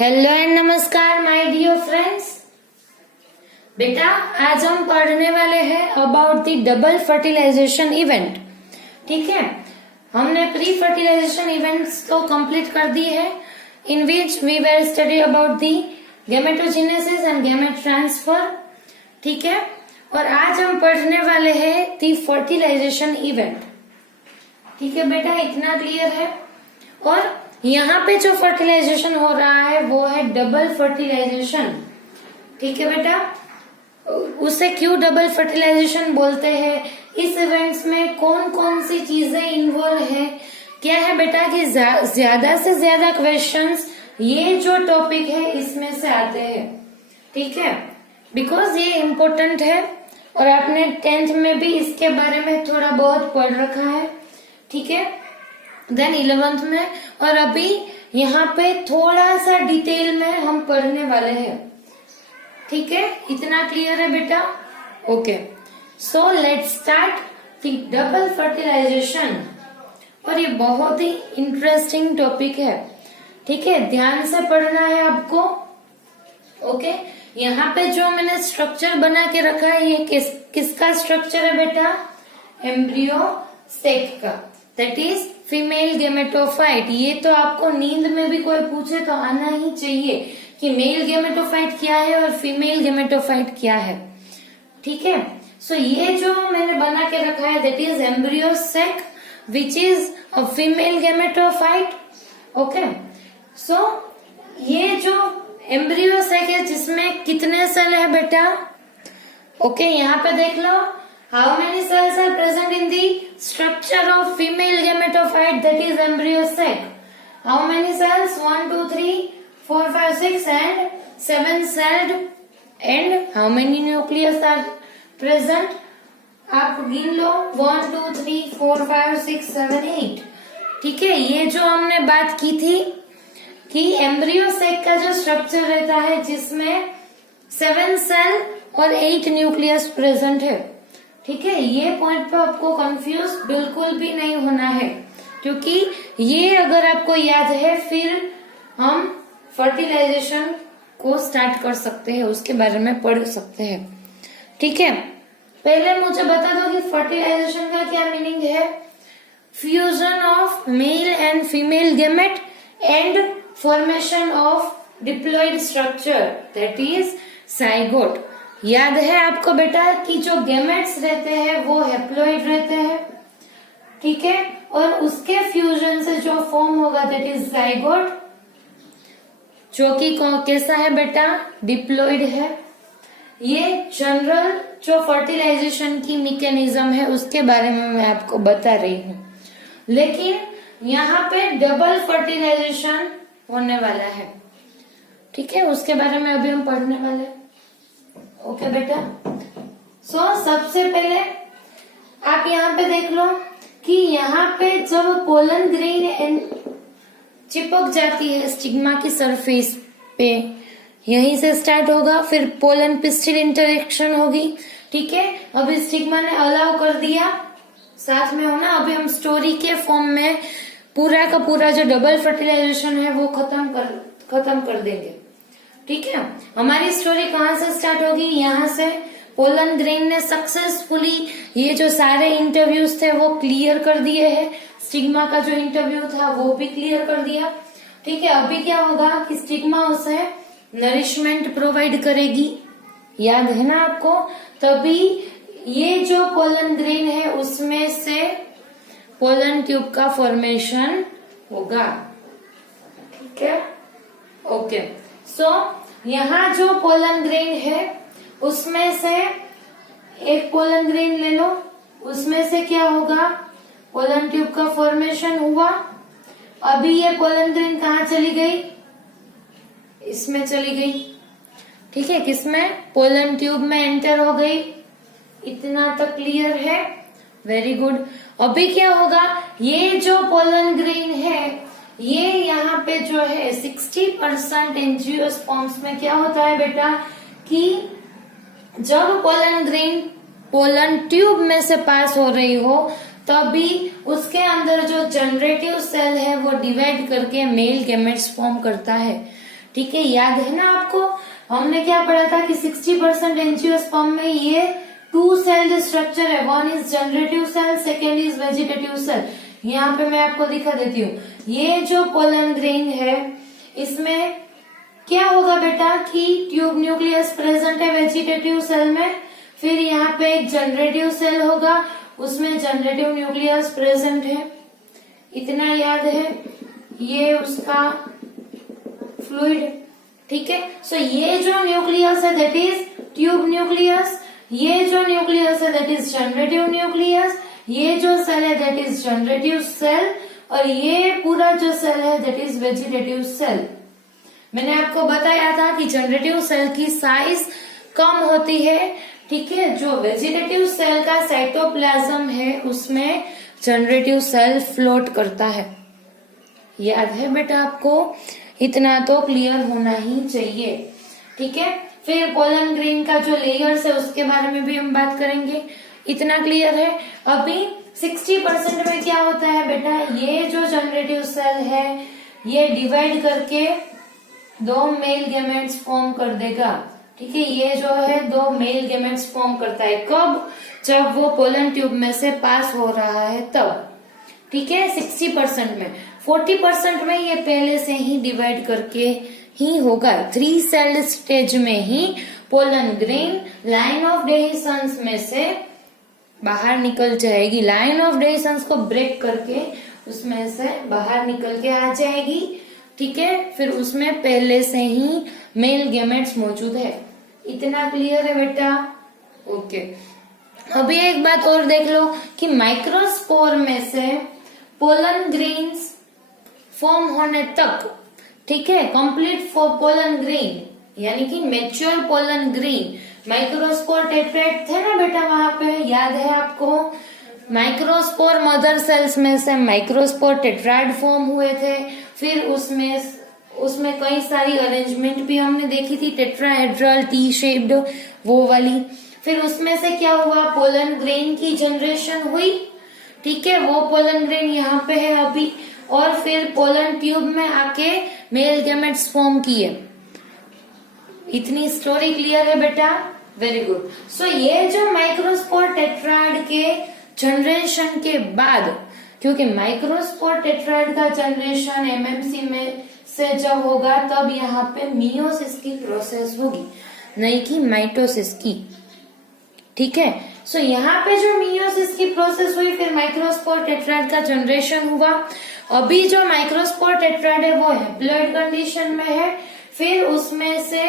Hello and नमस्कार my dear friends. बेटा आज हम पढ़ने वाले हैं about the double fertilization event. ठीक है, हमने प्री फर्टिलाइजेशन इवेंट्स तो कंप्लीट कर दी है, in which we were study about the gametogenesis and gamete transfer. ठीक है, और आज हम पढ़ने वाले हैं दी फर्टिलाइजेशन इवेंट। ठीक है बेटा, इतना क्लियर है। और यहाँ पे जो फर्टिलाइजेशन हो रहा है वो है डबल फर्टिलाइजेशन। ठीक है बेटा, उसे क्यों डबल फर्टिलाइजेशन बोलते हैं, इस इवेंट्स में कौन कौन सी चीजें इन्वॉल्व है, क्या है बेटा कि ज्यादा से ज्यादा क्वेश्चंस ये जो टॉपिक है इसमें से आते हैं। ठीक है, बिकॉज ये इम्पोर्टेंट है और आपने 10th में भी इसके बारे में थोड़ा बहुत पढ़ रखा है। ठीक है, देन 11th में, और अभी यहाँ पे थोड़ा सा डिटेल में हम पढ़ने वाले हैं। ठीक है, इतना क्लियर है बेटा? Okay, so let's start the double fertilisation. और ये बहुत ही इंटरेस्टिंग टॉपिक है। ठीक है, ध्यान से पढ़ना है आपको। ओके, यहाँ पे जो मैंने स्ट्रक्चर बना के रखा है ये किसका स्ट्रक्चर है बेटा? एम्ब्रियो सेक का, दैट इज फीमेल गेमेटोफाइट। ये तो आपको नींद में भी कोई पूछे तो आना ही चाहिए कि मेल गेमेटोफाइट क्या है और फीमेल गेमेटोफाइट क्या है। ठीक है, सो ये जो मैंने बना के रखा है that is embryo sac which is a female gametophyte. Okay, so ये जो एम्ब्रियो सेक है जिसमें कितने सेल है बेटा? ओके, यहाँ पे देख लो, how many cells are present in the structure of female gametophyte that is embryo sac? How many cells? 1, 2, 3, 4, 5, 6 and 7 celled. And how many nucleus are present? आप गिन लो, 1, 2, 3, 4, 5, 6, 7, 8। ठीक है, ये जो हमने बात की थी कि एम्ब्रियो सेक का जो स्ट्रक्चर रहता है जिसमें 7 सेल और 8 न्यूक्लियस प्रेजेंट है। ठीक है, ये पॉइंट पे आपको कंफ्यूज बिल्कुल भी नहीं होना है, क्योंकि ये अगर आपको याद है फिर हम फर्टिलाइजेशन को स्टार्ट कर सकते हैं, उसके बारे में पढ़ सकते हैं। ठीक है, पहले मुझे बता दो कि फर्टिलाइजेशन का क्या मीनिंग है। Fusion of male and female gamete and formation of diploid structure that is zygote. याद है आपको बेटा कि जो गैमेट्स रहते हैं वो हैप्लॉइड रहते हैं। ठीक है, और उसके फ्यूजन से जो फॉर्म होगा दैट इज जाइगोट, जो कि कैसा है बेटा? डिप्लॉइड है। ये जनरल जो फर्टिलाइजेशन की मैकेनिज्म है उसके बारे में मैं आपको बता रही हूँ, लेकिन यहाँ पे डबल फर्टिलाइजेशन होने वाला है। ठीक है, उसके बारे में अभी हम पढ़ने वाले हैं। ओके बेटा, सो सबसे पहले आप यहाँ पे देख लो कि यहाँ पे जब पोलन ग्रेन चिपक जाती है स्टिग्मा की सरफेस पे, यहीं से स्टार्ट होगा, फिर पोलन पिस्टिल इंटरेक्शन होगी। ठीक है, अभी स्टिग्मा ने अलाउ कर दिया साथ में होना, अभी हम स्टोरी के फॉर्म में पूरा का पूरा जो डबल फर्टिलाइजेशन है वो खत्म कर देंगे। ठीक है, हमारी स्टोरी कहाँ से स्टार्ट होगी? यहाँ से पोलन ग्रेन ने सक्सेसफुली ये जो सारे इंटरव्यूज थे वो क्लियर कर दिए हैं। स्टिग्मा का जो इंटरव्यू था वो भी क्लियर कर दिया। ठीक है, अभी क्या होगा कि स्टिग्मा उसे नरिशमेंट प्रोवाइड करेगी, याद है ना आपको? तभी ये जो पोलन ग्रेन है उसमें से पोलन ट्यूब का फॉर्मेशन होगा। ठीक है, ओके, सो यहाँ जो पोलन ग्रेन है उसमें से एक पोलन ग्रेन ले लो, उसमें से क्या होगा? पोलन ट्यूब का फॉर्मेशन हुआ। अभी ये पोलन ग्रेन कहाँ चली गई? इसमें चली गई। ठीक है, किसमें? पोलन ट्यूब में एंटर हो गई। इतना तक क्लियर है? Very good. अभी क्या होगा? ये जो पोलन ग्रेन है ये यहाँ पे जो है 60% एंजियोस्पर्म्स में क्या होता है बेटा कि जब पोलन ग्रेन पोलन ट्यूब में से पास हो रही हो तभी उसके अंदर जो जनरेटिव सेल है वो डिवाइड करके मेल गैमेट्स फॉर्म करता है। ठीक है, याद है ना आपको, हमने क्या पढ़ा था कि 60% एंजियोस्पर्म में ये 2 सेल्ड स्ट्रक्चर है, one is generative cell, second is vegetative cell. यहाँ पे मैं आपको दिखा देती हूँ, ये जो पोलन ग्रेन है इसमें क्या होगा बेटा कि ट्यूब न्यूक्लियस प्रेजेंट है वेजिटेटिव सेल में, फिर यहाँ पे एक जनरेटिव सेल होगा, उसमें जनरेटिव न्यूक्लियस प्रेजेंट है, इतना याद है, ये उसका फ्लूइड, ठीक है। सो ये जो न्यूक्लियस है दैट इज ट्यूब न्यूक्लियस, ये जो न्यूक्लियस है दैट इज जनरेटिव न्यूक्लियस, ये जो सेल है दैट इज जनरेटिव सेल, और ये पूरा जो सेल है दैट इज वेजिटेटिव सेल। मैंने आपको बताया था कि जनरेटिव सेल की साइज कम होती है, ठीक है, जो वेजिटेटिव सेल का साइटोप्लाज्म है उसमें जनरेटिव सेल फ्लोट करता है। याद है बेटा आपको, इतना तो क्लियर होना ही चाहिए, ठीक है। फिर पोलन ग्रेन का जो लेयर्स है उसके बारे में भी हम बात करेंगे, इतना क्लियर है। अभी 60% में क्या होता है बेटा, ये जो जनरेटिव सेल है ये डिवाइड करके 2 मेल गैमेट्स फॉर्म कर देगा, ठीक है, ये जो है 2 मेल गैमेट्स फॉर्म करता है, कब, जब वो पोलन ट्यूब में से पास हो रहा है तब, ठीक है, 60% में। 40% में ये पहले से ही डिवाइड करके ही होगा, 3 सेल्ड स्टेज में ही पोलन ग्रेन लाइन ऑफ डेहिसंस में से बाहर निकल जाएगी, लाइन ऑफ डेहिसंस को ब्रेक करके उसमें से बाहर निकल के आ जाएगी, ठीक है। फिर उसमें पहले से ही मेल गैमेट्स मौजूद है, इतना क्लियर है बेटा, ओके। अभी एक बात और देख लो कि माइक्रोस्पोर में से पोलन ग्रेन्स फॉर्म होने तक, ठीक है, कंप्लीट पोलन ग्रेन यानी कि मैच्योर पोलन ग्रेन, माइक्रोस्पोर टेट्राइड थे ना बेटा वहां पे, याद है आपको, माइक्रोस्पोर मदर सेल्स में से माइक्रोस्पोर टेट्राइड फॉर्म हुए थे, फिर उसमें कई सारी अरेंजमेंट भी हमने देखी थी, टेट्राहेड्रल, टी शेप्ड वो वाली, फिर उसमें से क्या हुआ, पोलन ग्रेन की जनरेशन हुई, ठीक है, वो पोलन ग्रेन यहाँ पे है अभी, और फिर पोलन ट्यूब में आके मेल गैमेट्स फॉर्म किए। इतनी स्टोरी क्लियर है बेटा, वेरी गुड। सो ये जो माइक्रोस्पोर टेट्राइड के जनरेशन के बाद, क्योंकि माइक्रोस्पोर टेट्राइड का जनरेशन एमएमसी में से जब होगा तब यहाँ पे मियोसिस की प्रोसेस होगी, नहीं कि माइटोसिस की, ठीक है। सो यहाँ पे जो मियोसिस की प्रोसेस हुई, फिर माइक्रोस्पोर टेट्राइड का जनरेशन हुआ। अभी जो माइक्रोस्पोर टेट्राइड है वो हैप्लॉइड कंडीशन में है, फिर उसमें से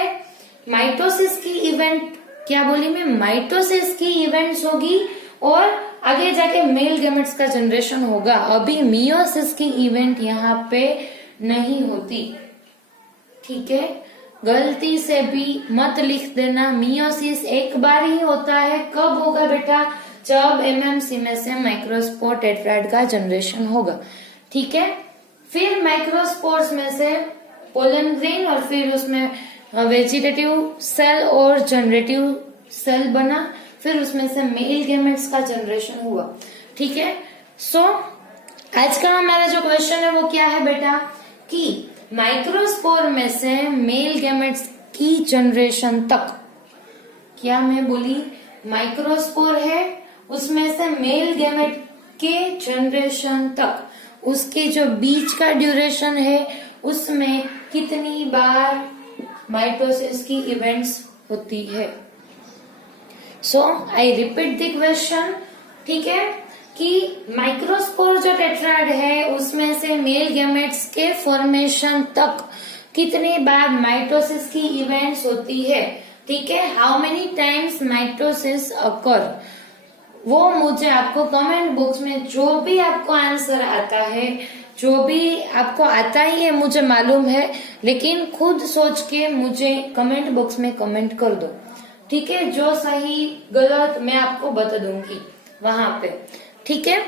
माइटोसिस की इवेंट, क्या बोली मैं, माइटोसिस की इवेंट्स होगी और आगे जाके मेल गैमेट्स का जनरेशन होगा। अभी मियोसिस की इवेंट यहाँ पे नहीं होती, ठीक है, गलती से भी मत लिख देना, मियोसिस एक बार ही होता है। कब होगा बेटा, जब एमएमसी में से माइक्रोस्पोर टेट्राइड का जनरेशन होगा, ठीक है। फिर माइक्रोस्पोर्स में से पोलन ग्रेन और फिर उसमें वेजिटेटिव सेल और जनरेटिव सेल बना, फिर उसमें से मेल गैमेट्स का जनरेशन हुआ, ठीक है। सो आज का हमारा जो क्वेश्चन है वो क्या है बेटा कि माइक्रोस्पोर में से मेल गैमेट्स की जनरेशन तक, क्या मैं बोली, माइक्रोस्पोर है उसमें से मेल गैमेट के जनरेशन तक, उसके जो बीच का ड्यूरेशन है उसमें कितनी बार माइटोसिस की इवेंट्स होती है। सो आई रिपीट द क्वेश्चन, ठीक है, कि माइक्रोस्पोर जो टेट्राइड है उसमें से मेल गैमेट्स के फॉर्मेशन तक कितनी बार माइटोसिस की इवेंट्स होती है, ठीक है, हाउ मेनी टाइम्स माइटोसिस अकर, वो मुझे आपको कमेंट बॉक्स में जो भी आपको आंसर आता है, जो भी आपको आता ही है मुझे मालूम है, लेकिन खुद सोच के मुझे कमेंट बॉक्स में कमेंट कर दो, ठीक है, जो सही गलत मैं आपको बता दूंगी वहां पे, ठीक है।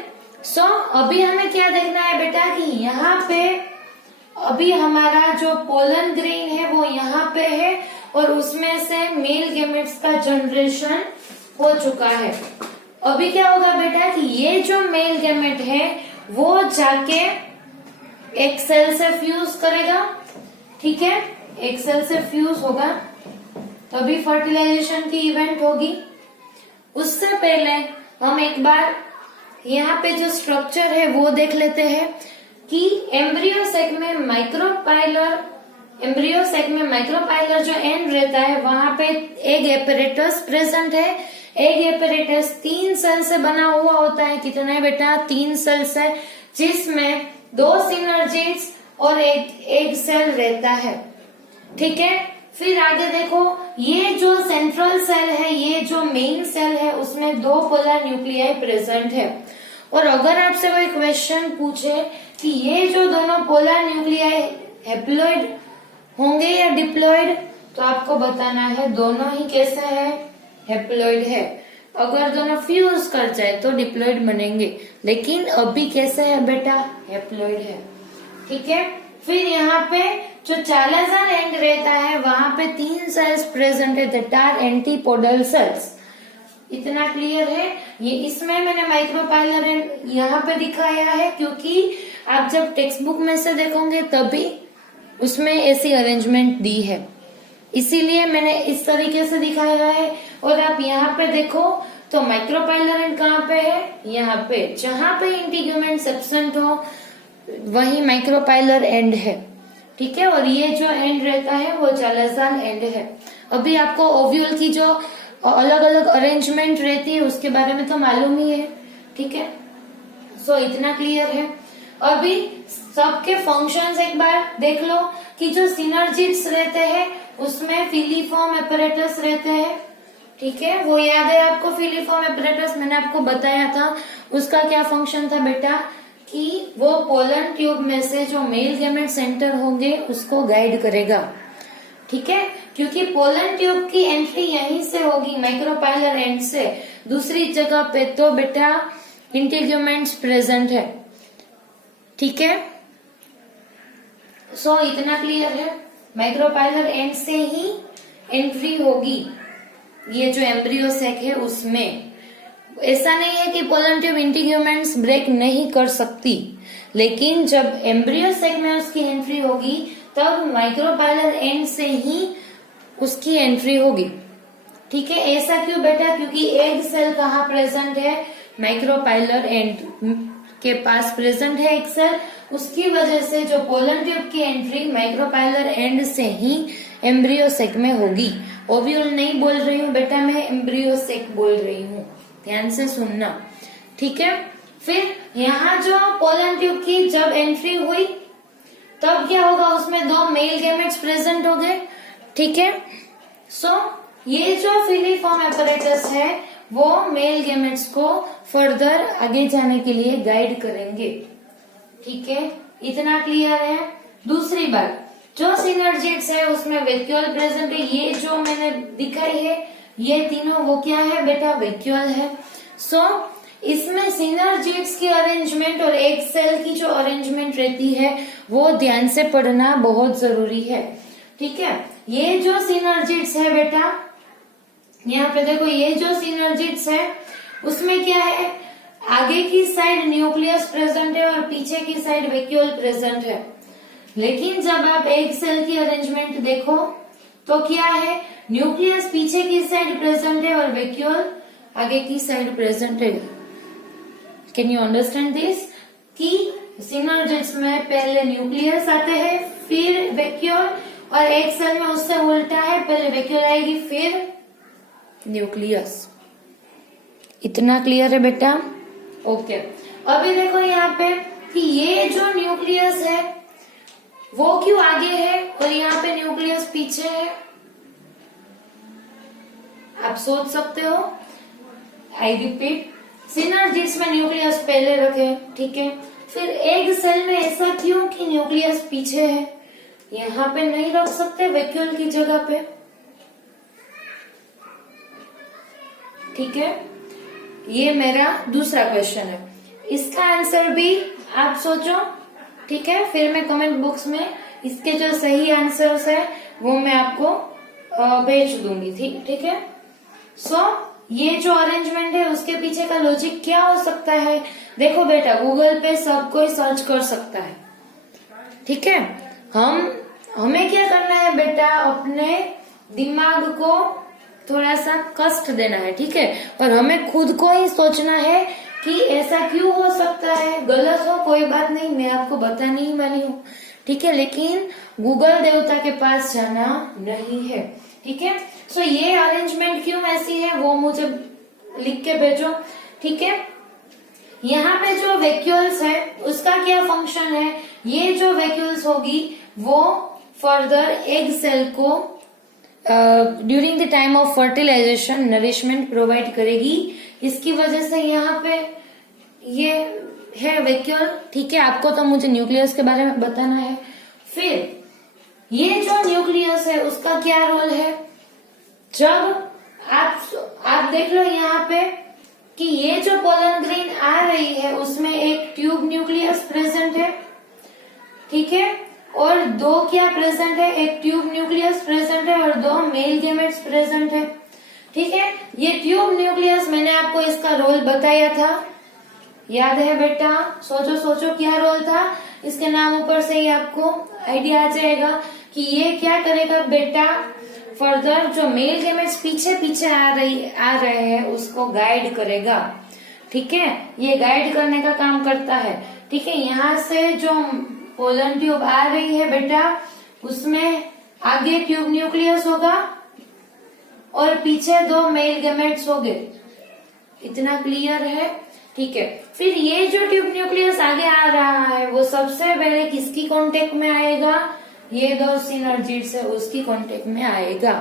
सो अभी हमें क्या देखना है बेटा कि यहाँ पे अभी हमारा जो पोलन ग्रेन है वो यहाँ पे है और उसमें से मेल गैमेट्स का जनरेशन हो चुका है। अभी क्या होगा बेटा कि ये जो मेल गैमेट है वो जाके एक सेल से फ्यूज करेगा, ठीक है, एक सेल से फ्यूज होगा तभी फर्टिलाइजेशन की इवेंट होगी। उससे पहले हम एक बार यहाँ पे जो स्ट्रक्चर है वो देख लेते हैं कि एम्ब्रियो सेक में माइक्रोपाइलर जो एंड रहता है वहां पे एग एपरेटस प्रेजेंट है। एग एपरेटस 3 सेल से बना हुआ होता है। कितना है बेटा? 3 सेल से, जिसमें 2 सिनर्जिड्स और एक एग सेल रहता है। ठीक है, फिर आगे देखो, ये जो सेंट्रल सेल है, ये जो मेन सेल है, उसमें 2 पोलर न्यूक्लियाई प्रेजेंट है। और अगर आपसे कोई क्वेश्चन पूछे कि ये जो दोनों पोलर न्यूक्लियाई हैप्लॉइड होंगे या डिप्लॉइड, तो आपको बताना है दोनों ही कैसे है, हैप्लॉइड है। अगर दोनों फ्यूज कर जाए तो डिप्लॉइड बनेंगे, लेकिन अभी कैसे है बेटा? हैप्लॉइड है। ठीक है, फिर यहाँ पे जो चालाजन एंड रहता है वहां पे 3 सेल्स प्रेजेंट है, दैट आर एंटीपोडल सेल्स। इतना क्लियर है? ये इसमें मैंने माइक्रोपाइलर एंड यहाँ पे दिखाया है, क्योंकि आप जब टेक्स्ट बुक में से देखोगे तभी उसमें ऐसी अरेंजमेंट दी है, इसीलिए मैंने इस तरीके से दिखाया है। और आप यहाँ पे देखो तो माइक्रोपाइलर एंड कहाँ पे है? यहाँ पे। जहां पे इंटीग्यूमेंट्स एब्सेंट हो वही माइक्रोपाइलर एंड है। ठीक है, और ये जो एंड रहता है वो चालाजन एंड है। अभी आपको ओव्यूल की जो अलग अलग अरेंजमेंट रहती है उसके बारे में तो मालूम ही है। ठीक है, सो इतना क्लियर है। अभी सबके फंक्शंस एक बार देख लो कि जो सिनर्जिड्स रहते हैं उसमें फिलीफॉर्म एपरेटस रहते हैं। ठीक है, वो याद है आपको? फिलीफॉर्म एपरेटस मैंने आपको बताया था, उसका क्या फंक्शन था बेटा? कि वो पोलन ट्यूब में से जो मेल गैमेट सेंटर होंगे उसको गाइड करेगा। ठीक है, क्योंकि पोलन ट्यूब की एंट्री यहीं से होगी, माइक्रोपाइलर एंड से, दूसरी जगह पे तो बेटा इंटीग्यूमेंट्स प्रेजेंट है। ठीक है, सो इतना क्लियर है? माइक्रोपाइलर एंड से ही एंट्री होगी ये जो एम्ब्रियो सेक है उसमें। ऐसा नहीं है कि पोलन ट्यूब इंटीग्यूमेंट्स ब्रेक नहीं कर सकती, लेकिन जब एम्ब्रियो सेक में उसकी एंट्री होगी तब माइक्रोपाइलर एंड से ही उसकी एंट्री होगी। ठीक है, ऐसा क्यों बेटा? क्योंकि एग सेल कहाँ प्रेजेंट है? माइक्रोपाइलर एंड के पास प्रेजेंट है एक सेल, उसकी वजह से जो पोलन ट्यूब की एंट्री माइक्रोपाइलर एंड से ही एम्ब्रियो सेक में होगी। ओव्यूल नहीं बोल रही हूँ बेटा, मैं एम्ब्रियो सेक बोल रही हूँ, ध्यान से सुनना। ठीक है, फिर यहाँ जो पोलन ट्यूब की जब एंट्री हुई तब क्या होगा? उसमें 2 मेल गैमेट्स प्रेजेंट हो गए। ठीक है, सो ये जो फिलीफॉर्म एपरेटस है वो मेल गैमेट्स को फर्दर आगे जाने के लिए गाइड करेंगे। ठीक है, इतना क्लियर है? दूसरी बात, जो सिनर्जिड्स है उसमें वैक्यूल प्रेजेंट है। ये जो मैंने दिखाई है ये तीनों वो क्या है बेटा? वैक्यूल है। सो इसमें सिनर्जिड्स की अरेंजमेंट और एक सेल की जो अरेंजमेंट रहती है वो ध्यान से पढ़ना बहुत जरूरी है। ठीक है, ये जो सिनर्जिड्स है बेटा, यहाँ पे देखो, ये जो सिनर्जिड्स है उसमें क्या है? आगे की साइड न्यूक्लियस प्रेजेंट है और पीछे की साइड वैक्यूल प्रेजेंट है। लेकिन जब आप एक सेल की अरेंजमेंट देखो तो क्या है? न्यूक्लियस पीछे की साइड प्रेजेंट है और वैक्यूल आगे की साइड प्रेजेंट है। Can you understand this? कि सिनर्जिड्स में पहले न्यूक्लियस आते हैं फिर वैक्यूल, और एक सेल में उससे उल्टा है, पहले वैक्यूल आएगी फिर न्यूक्लियस। इतना क्लियर है बेटा? ओके, अभी देखो यहाँ पे कि ये जो न्यूक्लियस है वो क्यों आगे है और यहाँ पे न्यूक्लियस पीछे है? आप सोच सकते हो। आई रिपीट, सिनर्जिड्स में न्यूक्लियस पहले रखे, ठीक है, फिर एग सेल में ऐसा क्यों कि न्यूक्लियस पीछे है? यहाँ पे नहीं रख सकते वैक्यूल की जगह पे? ठीक है, ये मेरा दूसरा क्वेश्चन है, इसका आंसर भी आप सोचो। ठीक है, फिर मैं कमेंट बॉक्स में इसके जो सही आंसर्स है वो मैं आपको भेज दूंगी। ठीक है, सो ये जो अरेंजमेंट है उसके पीछे का लॉजिक क्या हो सकता है? देखो बेटा, गूगल पे सब कोई सर्च कर सकता है। ठीक है, हम हमें क्या करना है बेटा, अपने दिमाग को थोड़ा सा कष्ट देना है, ठीक है। और हमें खुद को ही सोचना है कि ऐसा क्यों हो सकता है, गलत हो कोई बात नहीं, मैं आपको बताने ही वाली हूँ, ठीक है। लेकिन गूगल देवता के पास जाना नहीं है, ठीक है। सो ये अरेंजमेंट क्यों ऐसी है वो मुझे लिख के भेजो, ठीक है। यहाँ पे जो वैक्यूल्स है उसका क्या फंक्शन है, ये जो वैक्यूल्स होगी वो फर्दर एग सेल को during the time of fertilisation nourishment provide करेगी। इसकी वजह से यहाँ पे ये है वैक्यूल, ठीक है। आपको तो मुझे न्यूक्लियस के बारे में बताना है। फिर ये जो न्यूक्लियस है उसका क्या रोल है, जब आप देख लो यहाँ पे कि ये जो पोलन ग्रेन आ रही है उसमें एक ट्यूब न्यूक्लियस प्रेजेंट है, ठीक है। और दो क्या प्रेजेंट है, एक ट्यूब न्यूक्लियस प्रेजेंट है और दो मेल गैमेट्स प्रेजेंट है, ठीक है। ये ट्यूब न्यूक्लियस मैंने आपको इसका रोल बताया था, याद है बेटा? सोचो सोचो क्या रोल था, इसके नाम ऊपर से ही आपको आइडिया आ जाएगा कि ये क्या करेगा बेटा, फर्दर जो मेल गैमेट्स पीछे पीछे आ रहे हैं उसको गाइड करेगा, ठीक है। ये गाइड करने का काम करता है, ठीक है। यहाँ से जो पोलन ट्यूब आ रही है बेटा उसमें आगे ट्यूब न्यूक्लियस होगा और पीछे दो मेल गैमेट्स होंगे, इतना क्लियर है, ठीक है। फिर ये जो ट्यूब न्यूक्लियस आगे आ रहा है वो सबसे पहले किसकी कांटेक्ट में आएगा, ये दो सिनर्जिड्स है उसकी कांटेक्ट में आएगा,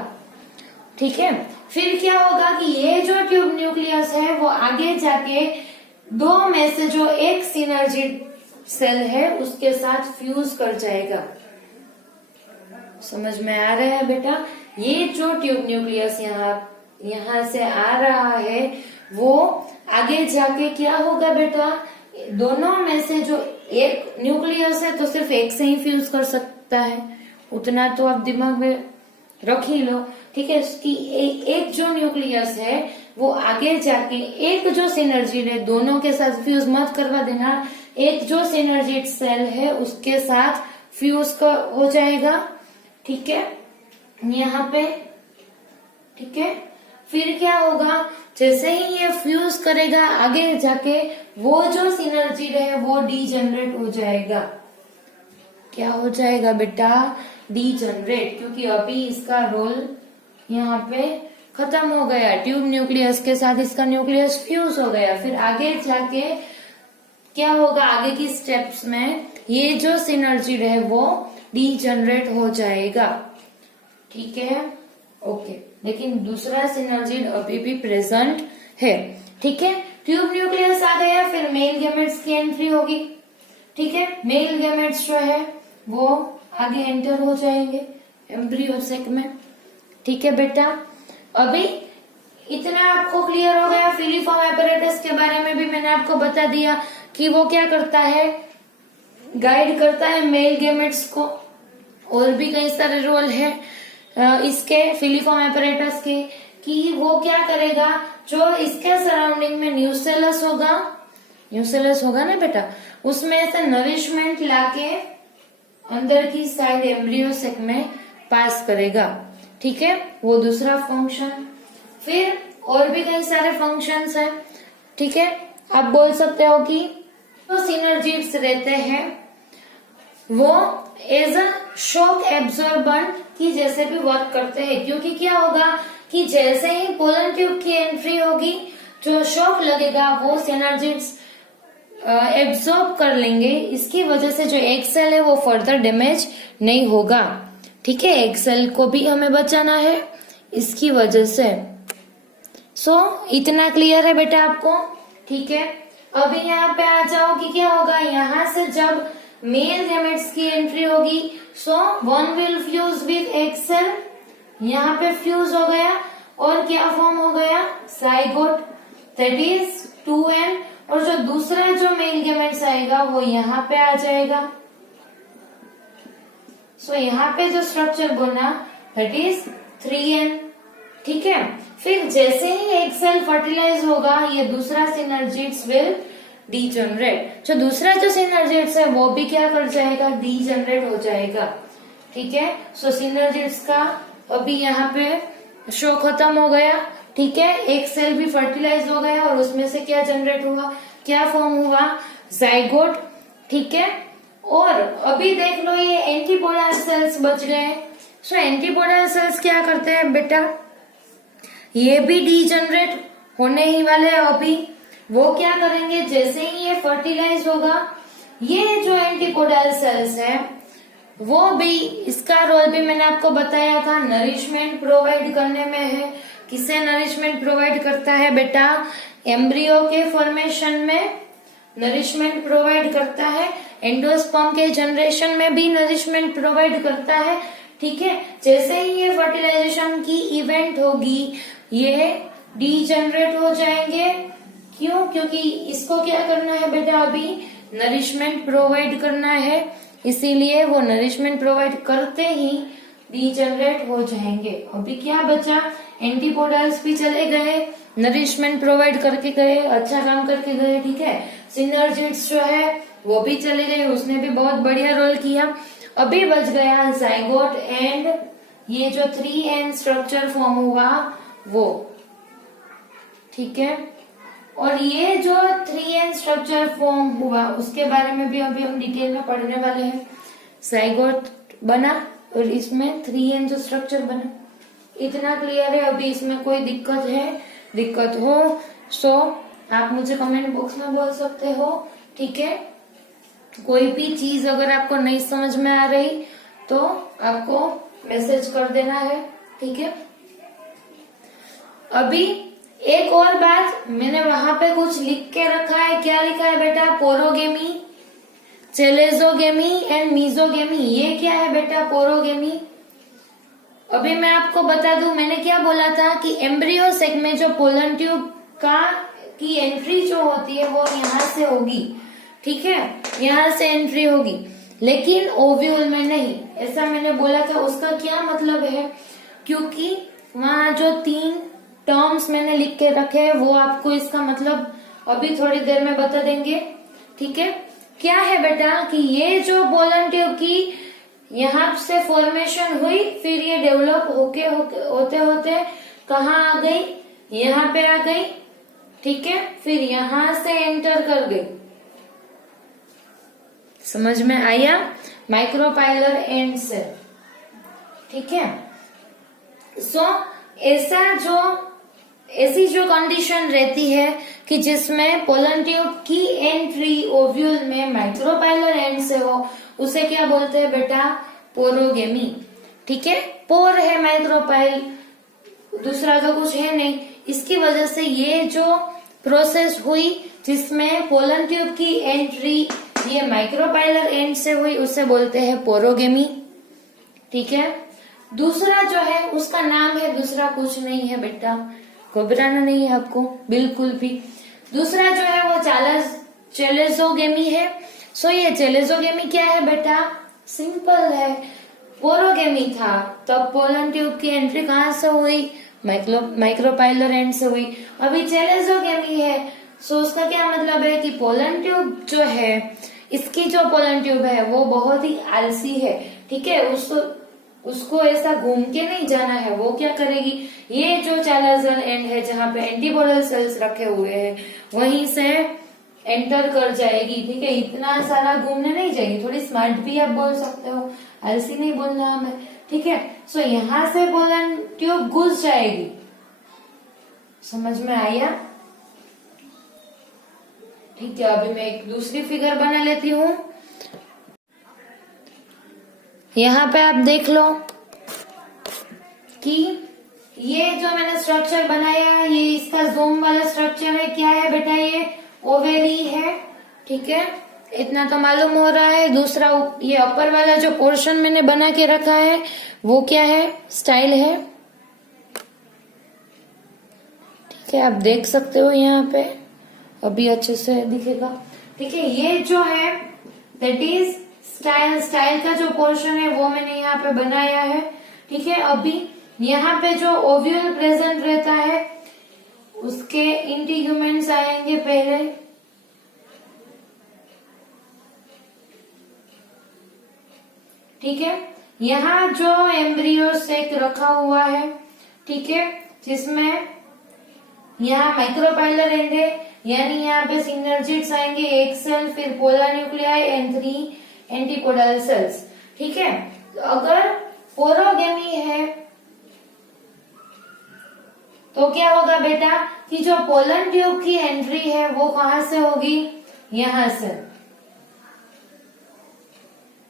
ठीक है। फिर क्या होगा कि ये जो ट्यूब न्यूक्लियस है वो आगे जाके दो में से जो एक सिनर्जिड सेल है उसके साथ फ्यूज कर जाएगा। समझ में आ रहा है बेटा? ये जो ट्यूब न्यूक्लियस यहाँ से आ रहा है वो आगे जाके क्या होगा बेटा, दोनों में से जो एक न्यूक्लियस है तो सिर्फ एक से ही फ्यूज कर सकता है, उतना तो आप दिमाग में रख ही लो, ठीक है। इसकी एक जो न्यूक्लियस है वो आगे जाके एक जो सिनर्जिड है, दोनों के साथ फ्यूज मत करवा देना, एक जो सिनर्जिड सेल है उसके साथ फ्यूज हो जाएगा, ठीक है, यहाँ पे, ठीक है। फिर क्या होगा, जैसे ही ये फ्यूज करेगा आगे जाके वो जो सिनर्जिड है वो डीजनरेट हो जाएगा। क्या हो जाएगा बेटा? डीजनरेट, क्योंकि अभी इसका रोल यहाँ पे खत्म हो गया, ट्यूब न्यूक्लियस के साथ इसका न्यूक्लियस फ्यूज हो गया। फिर आगे जाके क्या होगा, आगे की स्टेप्स में ये जो सिनर्जिड है वो डीजनरेट हो जाएगा, ठीक है, ओके। लेकिन दूसरा सिनर्जिड अभी भी प्रेजेंट है, ठीक है। ट्यूब न्यूक्लियस आ गया, फिर मेल गैमेट्स की एंट्री होगी, ठीक है। मेल गैमेट्स जो है वो आगे एंटर हो जाएंगे एम्ब्रियो सेक में, ठीक है बेटा। अभी इतना आपको क्लियर हो गया। फिलीफॉर्म एपरेटस के बारे में भी मैंने आपको बता दिया कि वो क्या करता है, गाइड करता है मेल गैमेट्स को। और भी कई सारे रोल है इसके फिलीफॉर्म एपरेटस के, कि वो क्या करेगा, जो इसके सराउंडिंग में न्यूसेलस होगा ना बेटा, उसमें से नरिशमेंट लाके अंदर की साइड एम्ब्रियो सेक में पास करेगा, ठीक है, वो दूसरा फंक्शन। फिर और भी कई सारे फंक्शंस हैं, ठीक है। आप बोल सकते हो कि जो सिनर्जिड्स रहते हैं वो एज अ शॉक एब्जॉर्बेंट की जैसे भी वर्क करते हैं, क्योंकि क्या होगा कि जैसे ही पोलन ट्यूब की एंट्री होगी जो शॉक लगेगा वो सिनर्जिड्स एब्जॉर्ब कर लेंगे। इसकी वजह से जो एग सेल है वो फर्दर डैमेज नहीं होगा, ठीक है। एग सेल को भी हमें बचाना है इसकी वजह से। सो इतना क्लियर है बेटा आपको, ठीक है। अभी यहाँ पे आ जाओ कि क्या होगा, यहाँ से जब मेल गैमेट्स की एंट्री होगी so one will fuse with egg cell, यहाँ पे फ्यूज हो गया और क्या फॉर्म हो गया, साइगोट, दैट इज 2n। और जो दूसरा जो मेल गैमेट्स आएगा वो यहाँ पे आ जाएगा। सो यहाँ पे जो स्ट्रक्चर बना दैट इज 3n, ठीक है। फिर जैसे ही एक सेल फर्टिलाइज होगा ये दूसरा सिनर्जिड्स विल डीजनरेट। जो दूसरा जो सिनर्जिड्स है वो भी क्या कर जाएगा, डीजनरेट हो जाएगा, ठीक है। सो सिनर्जिड्स का अभी यहाँ पे शो खत्म हो गया, ठीक है। एक सेल भी फर्टिलाइज हो गया और उसमें से क्या जनरेट हुआ, क्या फॉर्म हुआ, जाइगोट, ठीक है। और अभी देख लो ये एंटीपोडल सेल्स बच गए। सो एंटीपोडल सेल्स क्या करते हैं बेटा, ये भी डीजनरेट होने ही वाले हैं अभी। वो क्या करेंगे, जैसे ही ये फर्टिलाइज होगा, ये जो एंटीपोडल सेल्स है वो भी, इसका रोल भी मैंने आपको बताया था, नरिशमेंट प्रोवाइड करने में है। किसे नरिशमेंट प्रोवाइड करता है बेटा, एम्ब्रियो के फॉर्मेशन में नरिशमेंट प्रोवाइड करता है, एंडोस्पर्म के जनरेशन में भी नरिशमेंट प्रोवाइड करता है, ठीक है। जैसे ही ये फर्टिलाइजेशन की इवेंट होगी, ये डीजनरेट हो जाएंगे। क्यों, क्योंकि इसको क्या करना है बेटा, अभी नरिशमेंट प्रोवाइड करना है, इसीलिए वो नरिशमेंट प्रोवाइड करते ही डीजनरेट हो जाएंगे। अभी क्या बचा, एंटीपोडल्स भी चले गए, नरिशमेंट प्रोवाइड करके गए, अच्छा काम करके गए, ठीक है। सिनर्जिड्स जो है वो भी चले गए, उसने भी बहुत बढ़िया रोल किया। अभी बच गया जाइगोट एंड ये जो 3N स्ट्रक्चर फॉर्म हुआ वो, ठीक है। और ये जो 3N स्ट्रक्चर फॉर्म हुआ उसके बारे में भी अभी हम डिटेल में पढ़ने वाले हैं। जाइगोट बना और इसमें 3N जो स्ट्रक्चर बना, इतना क्लियर है। अभी इसमें कोई दिक्कत है, दिक्कत हो सो आप मुझे कमेंट बॉक्स में बोल सकते हो, ठीक है। कोई भी चीज अगर आपको नहीं समझ में आ रही तो आपको मैसेज कर देना है, ठीक है। अभी एक और बात, मैंने वहां पे कुछ लिख के रखा है, क्या लिखा है बेटा, पोरोगेमी, चेलेजोगेमी एंड मीजोगेमी। ये क्या है बेटा, पोरोगेमी। अभी मैं आपको बता दूं, मैंने क्या बोला था कि एम्ब्रियो सेक में जो पोलन ट्यूब का की एंट्री जो होती है वो यहाँ से होगी, ठीक है, यहाँ से एंट्री होगी, लेकिन ओव्यूल में नहीं, ऐसा मैंने बोला था। उसका क्या मतलब है, क्योंकि वहां जो 3 टर्म्स मैंने लिख के रखे हैं वो आपको इसका मतलब अभी थोड़ी देर में बता देंगे, ठीक है। क्या है बेटा कि ये जो पोलन ट्यूब की यहाँ से फॉर्मेशन हुई, फिर ये डेवलप होते होते कहाँ आ गई, यहाँ पे आ गई, ठीक है, फिर यहां से एंटर कर गई। समझ में आया, माइक्रोपाइलर एंड से, ठीक है। सो ऐसी जो कंडीशन रहती है कि जिसमें पोलन ट्यूब की एंट्री ओव्यूल में माइक्रोपाइलर एंड से हो, उसे क्या बोलते हैं बेटा, पोरोगेमी, ठीक है। पोर है माइक्रोपाइल, दूसरा तो कुछ है नहीं। इसकी वजह से ये जो प्रोसेस हुई जिसमें पोलन ट्यूब की एंट्री ये माइक्रोपाइलर एंड से हुई, उसे बोलते हैं पोरोगेमी, ठीक है। दूसरा जो है उसका नाम है, दूसरा कुछ नहीं है बेटा, घबराना नहीं है आपको बिल्कुल भी। दूसरा जो है वो चेलेजोगेमी है। सो ये चेलेजोगेमी क्या है बेटा, सिंपल है, पोरोगेमी था तब पोलन ट्यूब की एंट्री कहाँ से हुई, माइक्रोपाइलर एंड से हुई। अभी चेलेजोगेमी है, सो उसका क्या मतलब है कि पोलन ट्यूब जो है, इसकी जो पोलन ट्यूब है वो बहुत ही आलसी है, ठीक है। उसको ऐसा घूम के नहीं जाना है, वो क्या करेगी, ये जो चैलेजल एंड है जहाँ पे एंटीपोडल सेल्स रखे हुए हैं वहीं से एंटर कर जाएगी, ठीक है। इतना सारा घूमने नहीं जाएगी, थोड़ी स्मार्ट भी आप बोल सकते हो, आलसी नहीं बोलना हमें, ठीक है। सो यहाँ से पोलन ट्यूब घुस जाएगी, समझ में आया, ठीक है। अभी मैं एक दूसरी फिगर बना लेती हूँ। यहाँ पे आप देख लो कि ये जो मैंने स्ट्रक्चर बनाया है, ये इसका ज़ूम वाला स्ट्रक्चर है, क्या है बेटा, ये ओवेरी है, ठीक है, इतना तो मालूम हो रहा है। दूसरा ये अपर वाला जो पोर्शन मैंने बना के रखा है वो क्या है, स्टाइल है, ठीक है, आप देख सकते हो यहाँ पे, अभी अच्छे से दिखेगा, ठीक है। ये जो है दैट इज स्टाइल का जो पोर्शन है वो मैंने यहाँ पे बनाया है, ठीक है। अभी यहाँ पे जो ओव्यूल प्रेजेंट रहता है उसके इंटीग्यूमेंट्स आएंगे पहले, ठीक है। यहाँ जो एम्ब्रियो सेक रखा हुआ है, ठीक है, जिसमें यहाँ माइक्रोपाइलर एंड है, यानी यहाँ पे सिनर्जिड्स आएंगे, एक सेल, फिर polar nuclei and 3 antipodal cells, ठीक है। अगर पोरोगेमी है तो क्या होगा बेटा कि जो पोलन ट्यूब की एंट्री है वो कहां से होगी, यहां से।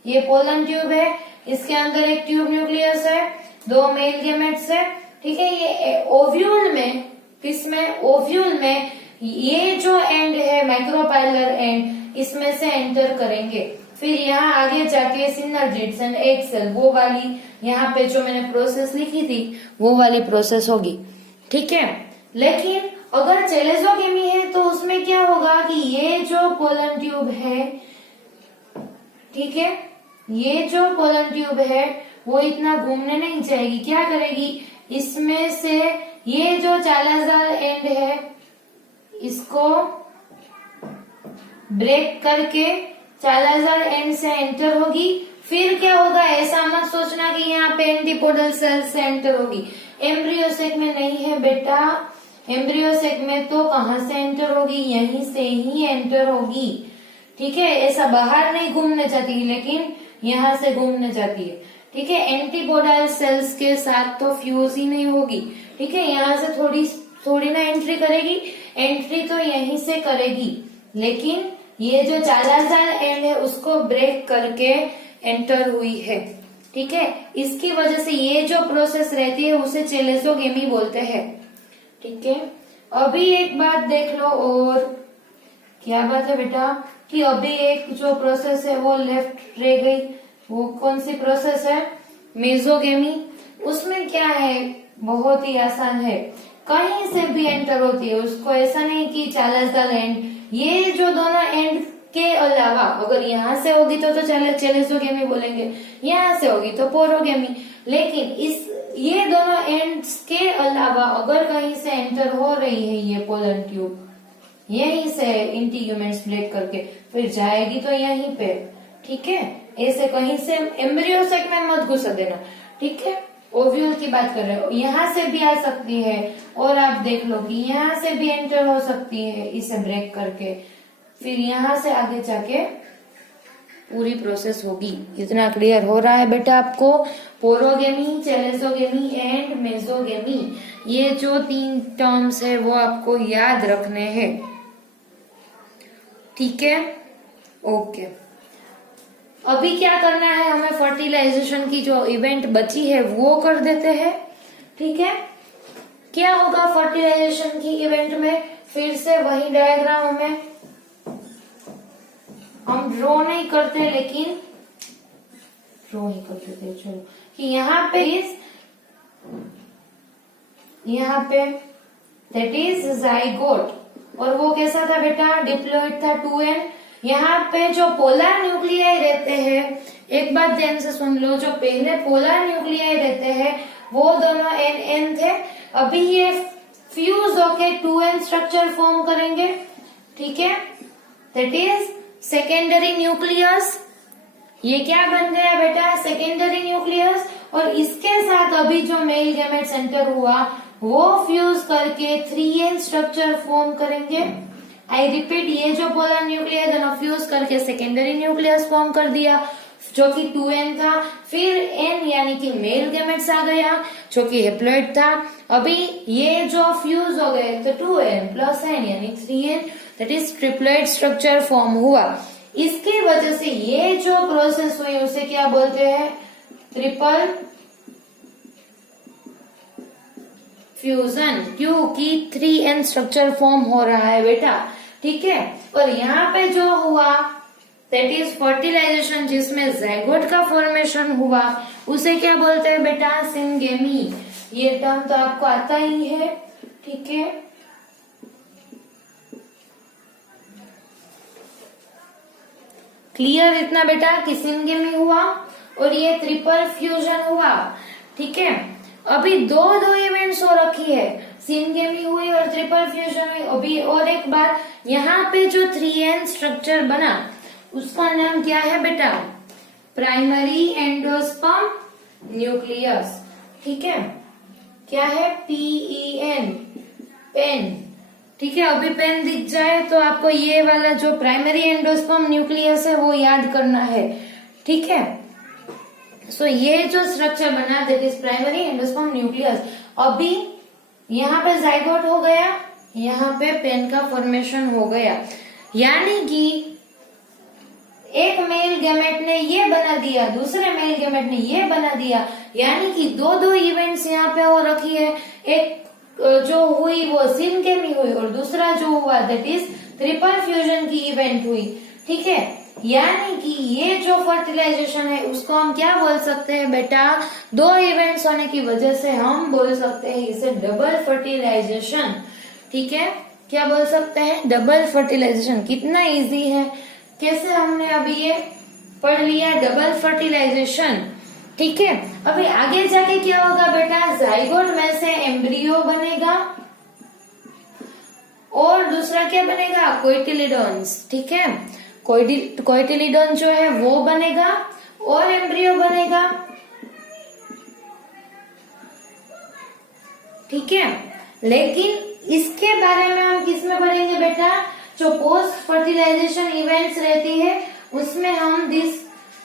ये पोलन ट्यूब है, इसके अंदर एक ट्यूब न्यूक्लियस है, 2 मेल गेमेट्स है, ठीक है। ये ओव्यूल में, किसमें, ओव्यूल में ये जो एंड है माइक्रोपाइलर एंड, इसमें से एंटर करेंगे, फिर यहाँ आगे जाके सिनर्जिड्स एंड एक सेल, वो वाली यहाँ पे जो मैंने प्रोसेस लिखी थी वो वाली प्रोसेस होगी, ठीक है। लेकिन अगर चेलेजोगेमी है तो उसमें क्या होगा कि ये जो पोलन ट्यूब है, ठीक है, ये जो पोलन ट्यूब है वो इतना घूमने नहीं जाएगी, क्या करेगी, इसमें से ये जो चालाजाल एंड है इसको ब्रेक करके चालाजाल एंड से एंटर होगी। फिर क्या होगा, ऐसा मत सोचना कि यहाँ पे एंटीपोडल सेल से एंटर होगी, एम्ब्रियोसेक में नहीं है बेटा। एम्ब्रियोसेक में तो कहाँ से एंटर होगी, यहीं से ही एंटर होगी, ठीक है। ऐसा बाहर नहीं घूमने जाती है, लेकिन यहाँ से घूमने जाती है, ठीक है। एंटीपोडल सेल्स के साथ तो फ्यूज ही नहीं होगी, ठीक है। यहाँ से थोड़ी ना एंट्री करेगी, एंट्री तो यहीं से करेगी, लेकिन ये जो चालाजाल एंड है उसको ब्रेक करके एंटर हुई है, ठीक है। इसकी वजह से ये जो प्रोसेस रहती है उसे चेलेजोगेमी बोलते हैं, ठीक है। अभी एक बात देख लो, और क्या बात है बेटा कि अभी एक जो प्रोसेस है वो लेफ्ट रह गई, वो कौन सी प्रोसेस है, मेसोगेमी। उसमें क्या है, बहुत ही आसान है, कहीं से भी एंटर होती है, उसको ऐसा नहीं कि चालाजाल एंड, ये जो दोनों एंड के अलावा अगर यहाँ से होगी तो चेलेजोगेमी बोलेंगे, यहाँ से होगी तो पोरोगेमी। लेकिन ये दोनों एंड्स के अलावा अगर कहीं से एंटर हो रही है ये पोलन ट्यूब, यहीं से इंटीग्यूमेंट्स ब्रेक करके फिर जाएगी तो यहीं पे, ठीक है। ऐसे कहीं से एम्ब्रियोसेक में मत घुस देना, ठीक है। ओव्यूल की बात कर रहे हो, यहाँ से भी आ सकती है, और आप देख लो कि यहाँ से भी एंटर हो सकती है इसे ब्रेक करके, फिर यहाँ से आगे जाके पूरी प्रोसेस होगी। इतना क्लियर हो रहा है बेटा आपको। पोरोगेमी, चेलेजोगेमी एंड मेसोगेमी, ये जो 3 टर्म्स है वो आपको याद रखने हैं, ठीक है, ओके। अभी क्या करना है, हमें फर्टिलाइजेशन की जो इवेंट बची है वो कर देते हैं, ठीक है। क्या होगा फर्टिलाइजेशन की इवेंट में, फिर से वही डायग्राम में हम ड्रॉ नहीं करते, लेकिन ड्रॉ ही कर देते हैं, चलो, कि यहाँ पे दैट इज जाइगोट, और वो कैसा था बेटा, डिप्लॉइड था, 2n। यहाँ पे जो पोलर न्यूक्लियाई रहते हैं, एक बात ध्यान से सुन लो, जो पहले पोलर न्यूक्लियाई रहते हैं वो दोनों n थे, अभी ये फ्यूज होके 2n स्ट्रक्चर फॉर्म करेंगे, ठीक है। That is secondary nucleus. ये क्या बन गया बेटा, सेकेंडरी न्यूक्लियस, और इसके साथ अभी जो मेल गैमेट सेंटर हुआ वो फ्यूज करके 3n स्ट्रक्चर फॉर्म करेंगे। आई रिपीट, ये जो पोलर न्यूक्लियस दोनों फ्यूज करके सेकेंडरी न्यूक्लियस फॉर्म कर दिया जो कि 2n था, फिर n यानी कि मेल गैमेट्स आ गया जो कि हेप्लॉइड था। अभी ये जो फ्यूज हो गए तो 2n प्लस n यानी 3n, that is triplet structure form हुआ। इसकी वजह से ये जो प्रोसेस हुई उसे क्या बोलते हैं, ट्रिपल फ्यूजन, क्योंकि 3n स्ट्रक्चर फॉर्म हो रहा है बेटा, ठीक है। और यहाँ पे जो हुआ दैट इज फर्टिलाइजेशन, जिसमें जाइगोट का फॉर्मेशन हुआ, उसे क्या बोलते हैं बेटा, सिनगेमी। ये टर्म तो आपको आता ही है, ठीक है। क्लियर इतना बेटा कि सिनगेमी हुआ और ये ट्रिपल फ्यूजन हुआ, ठीक है। अभी दो इवेंट्स हो रखी है, सिनगेमी हुई और ट्रिपल फ्यूजन हुई। अभी और एक बार, यहाँ पे जो 3n स्ट्रक्चर बना उसका नाम क्या है बेटा, प्राइमरी एंडोस्पर्म न्यूक्लियस। ठीक है, क्या है? PEN, pen. ठीक है, अभी पेन दिख जाए तो आपको ये वाला जो प्राइमरी एंडोस्पर्म न्यूक्लियस है वो याद करना है। ठीक है, सो ये जो स्ट्रक्चर बना that is primary endosperm nucleus. अभी यहाँ पे जाइगोट हो गया, यहाँ पे पेन का फॉर्मेशन हो गया, यानी कि एक मेल गैमेट ने ये बना दिया, दूसरे मेल गैमेट ने ये बना दिया, यानी कि दो इवेंट्स यहाँ पे हो रखी है। एक जो हुई वो सिनकेमी हुई और दूसरा जो हुआ दैट इज ट्रिपल फ्यूजन की इवेंट हुई। ठीक है, यानी कि ये जो फर्टिलाइजेशन है उसको हम क्या बोल सकते हैं बेटा? दो इवेंट्स होने की वजह से हम बोल सकते हैं इसे डबल फर्टिलाइजेशन। ठीक है, क्या बोल सकते हैं? Double fertilisation. कितना इजी है, कैसे हमने अभी ये पढ़ लिया, डबल फर्टिलाइजेशन। ठीक है, अभी आगे जाके क्या होगा बेटा? जाइगोट में से एम्ब्रियो बनेगा और दूसरा क्या बनेगा? कोइटिलिडोन्स। ठीक है, कोइटिलिडोन जो है वो बनेगा और एम्ब्रियो बनेगा। ठीक है, लेकिन इसके बारे में हम किस में पढ़ेंगे बेटा? जो पोस्ट फर्टिलाइजेशन इवेंट्स रहती है उसमें हम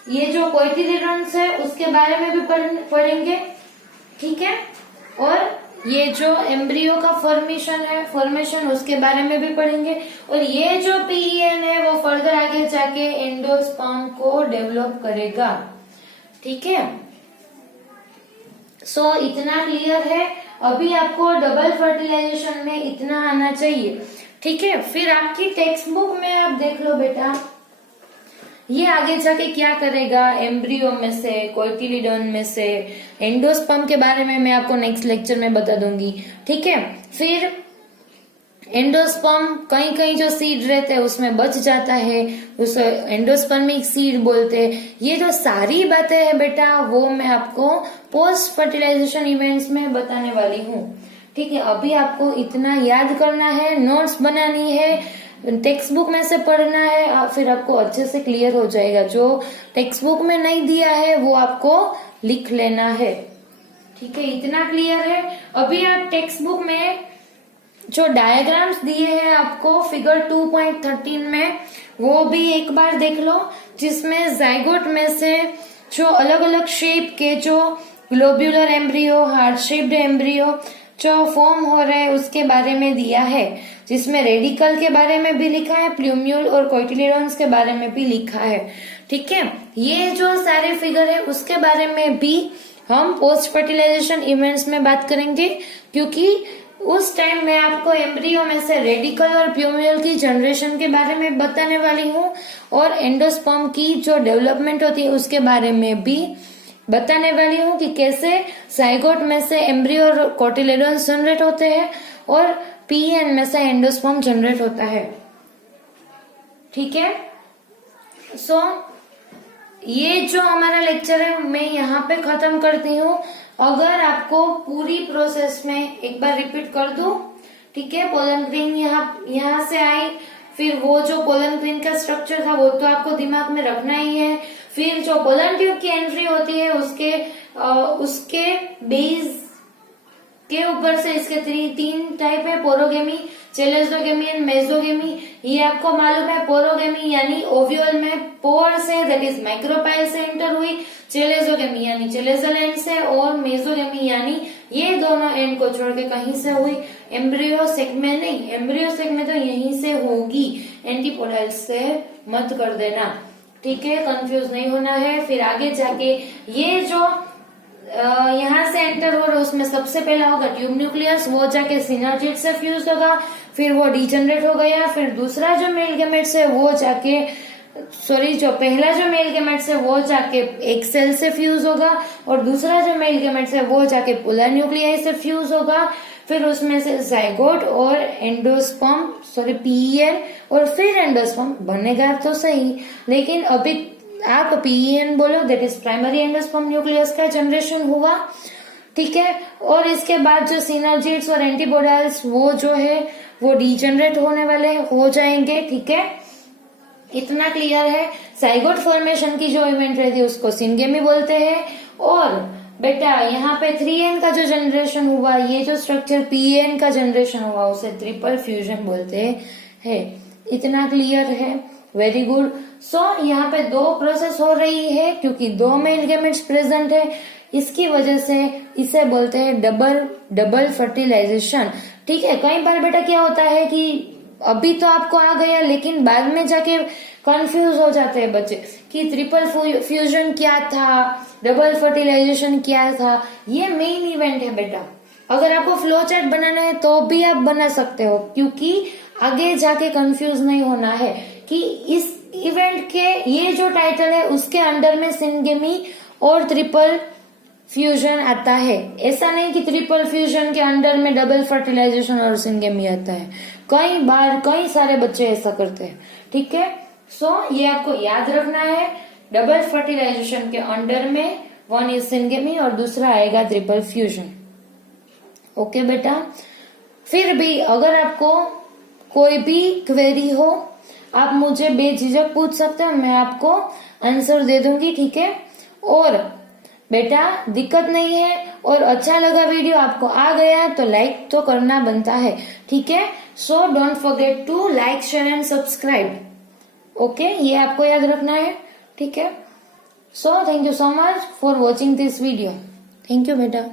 ये जो कोइटिलिडोन्स है उसके बारे में भी पढ़ेंगे। ठीक है, और ये जो एम्ब्रियो का फॉर्मेशन उसके बारे में भी पढ़ेंगे। और ये जो PEN है वो फर्दर आगे जाके एंडोस्पर्म को डेवलप करेगा। ठीक है, सो इतना क्लियर है। अभी आपको डबल फर्टिलाइजेशन में इतना आना चाहिए। ठीक है, फिर आपकी टेक्स्ट बुक में आप देख लो बेटा, ये आगे जाके क्या करेगा? एम्ब्रियो में से, कोइटिलिडोन में से, एंडोस्पर्म के बारे में मैं आपको नेक्स्ट लेक्चर में बता दूंगी। ठीक है, फिर एंडोस्पर्म कहीं कहीं जो सीड रहते हैं उसमें बच जाता है, उस एंडोस्पर्मिक सीड बोलते हैं। ये जो सारी बातें हैं बेटा वो मैं आपको पोस्ट फर्टिलाइजेशन इवेंट्स में बताने वाली हूँ। ठीक है, अभी आपको इतना याद करना है, नोट्स बनानी है, टेक्स्ट बुक में से पढ़ना है, फिर आपको अच्छे से क्लियर हो जाएगा। जो टेक्स्ट बुक में नहीं दिया है वो आपको लिख लेना है। ठीक है, इतना क्लियर है। अभी आप टेक्स्ट बुक में जो डायग्राम्स दिए हैं आपको फिगर 2.13 में, वो भी एक बार देख लो, जिसमें जाइगोट में से जो अलग अलग शेप के जो globular embryo, heart shaped embryo जो फॉर्म हो रहा है उसके बारे में दिया है, जिसमें रेडिकल के बारे में भी लिखा है, प्लूम्यूल और कोइटिलिडोन्स के बारे में भी लिखा है। ठीक है, ये जो सारे फिगर है उसके बारे में भी हम पोस्ट फर्टिलाइजेशन इवेंट्स में बात करेंगे, क्योंकि उस टाइम मैं आपको एम्ब्रियो में से रेडिकल और प्लूम्यूल की जनरेशन के बारे में बताने वाली हूँ और एंडोस्पर्म की जो डेवलपमेंट होती है उसके बारे में भी बताने वाली हूँ कि कैसे जाइगोट में से एम्ब्रियो और कोटिलिडोन्स जनरेट होते हैं और PEN में से एंडोस्पर्म जनरेट होता है। ठीक है, सो ये जो हमारा लेक्चर है मैं यहाँ पे खत्म करती हूँ। अगर आपको पूरी प्रोसेस में एक बार रिपीट कर दूं, ठीक है, पोलन ग्रेन यहाँ से आई, फिर वो जो पोलन ग्रेन का स्ट्रक्चर था वो तो आपको दिमाग में रखना ही है। फिर जो पोलन ट्यूब की एंट्री होती है उसके बेस के ऊपर से इसके तीन टाइप है, पोरोगेमी, चेलेजोगेमी एंड मेसोगेमी। ये आपको मालूम है, पोरोगेमी यानी ओव्यूल में पोर से दैट इज माइक्रोपाइल से एंटर हुई, चेलेजोगेमी यानी चेलेजल एंड से, और मेसोगेमी यानी ये दोनों एंड को छोड़ के कहीं से हुई। एम्ब्रियो सेक में नहीं, एम्ब्रियो सेक में तो यहीं से होगी, एंटीपोडाइल से मत कर देना। ठीक है, कंफ्यूज नहीं होना है। फिर आगे जाके ये जो यहाँ से एंटर हो रहा है उसमें सबसे पहला होगा ट्यूब न्यूक्लियस, वो जाके सिनर्जिड से फ्यूज होगा, फिर वो डिजनरेट हो गया। फिर दूसरा जो मेल गैमेट्स है वो जाके जो पहला जो मेल गैमेट्स है वो जाके एक सेल से फ्यूज होगा और दूसरा जो मेल गैमेट्स है वो जाके पोलर न्यूक्लियाई से फ्यूज होगा। फिर उसमें से जाइगोट और एंडोस्पर्म PEN और फिर एंडोस्पर्म बनेगा तो सही, लेकिन अभी आप PEN बोलो that is primary endosperm nucleus का जनरेशन हुआ। ठीक है, और इसके बाद जो सिनर्जिड्स और एंटीबॉडाइल्स वो जो है वो डिजनरेट होने वाले हो जाएंगे। ठीक है, इतना क्लियर है। साइगोट फॉर्मेशन की जो इवेंट रहती है उसको सिनगेमी बोलते हैं। और बेटा यहाँ पे 3n का जो जनरेशन हुआ, ये जो स्ट्रक्चर pn का जनरेशन हुआ, उसे ट्रिपल फ्यूजन बोलते हैं। इतना क्लियर है, वेरी गुड। सो यहाँ पे दो प्रोसेस हो रही है क्योंकि दो मेल गेमेट्स प्रेजेंट है, इसकी वजह से इसे बोलते हैं डबल फर्टिलाइजेशन। ठीक है, कई बार बेटा क्या होता है कि अभी तो आपको आ गया लेकिन बाद में जाके कंफ्यूज हो जाते हैं बच्चे कि ट्रिपल फ्यूजन क्या था, डबल फर्टिलाइजेशन क्या था। ये मेन इवेंट है बेटा। अगर आपको फ्लो चार्ट बनाना है तो भी आप बना सकते हो, क्योंकि आगे जाके कंफ्यूज नहीं होना है कि इस इवेंट के ये जो टाइटल है उसके अंडर में सिनगेमी और ट्रिपल फ्यूजन आता है। ऐसा नहीं कि ट्रिपल फ्यूजन के अंडर में डबल फर्टिलाइजेशन और सिनगेमी आता है। कई बार कई सारे बच्चे ऐसा करते हैं। ठीक है, सो ये आपको याद रखना है। डबल फर्टिलाइजेशन के अंडर में वन इज सिनगेमी और दूसरा आएगा ट्रिपल फ्यूजन। ओके बेटा, फिर भी अगर आपको कोई भी क्वेरी हो आप मुझे बेझिझक पूछ सकते हो, मैं आपको आंसर दे दूंगी। ठीक है, और बेटा दिक्कत नहीं है और अच्छा लगा वीडियो, आपको आ गया तो लाइक तो करना बनता है। ठीक है, so don't forget to like, share and subscribe. Okay, ये आपको याद रखना है। ठीक है, so thank you so much for watching this video. Thank you बेटा।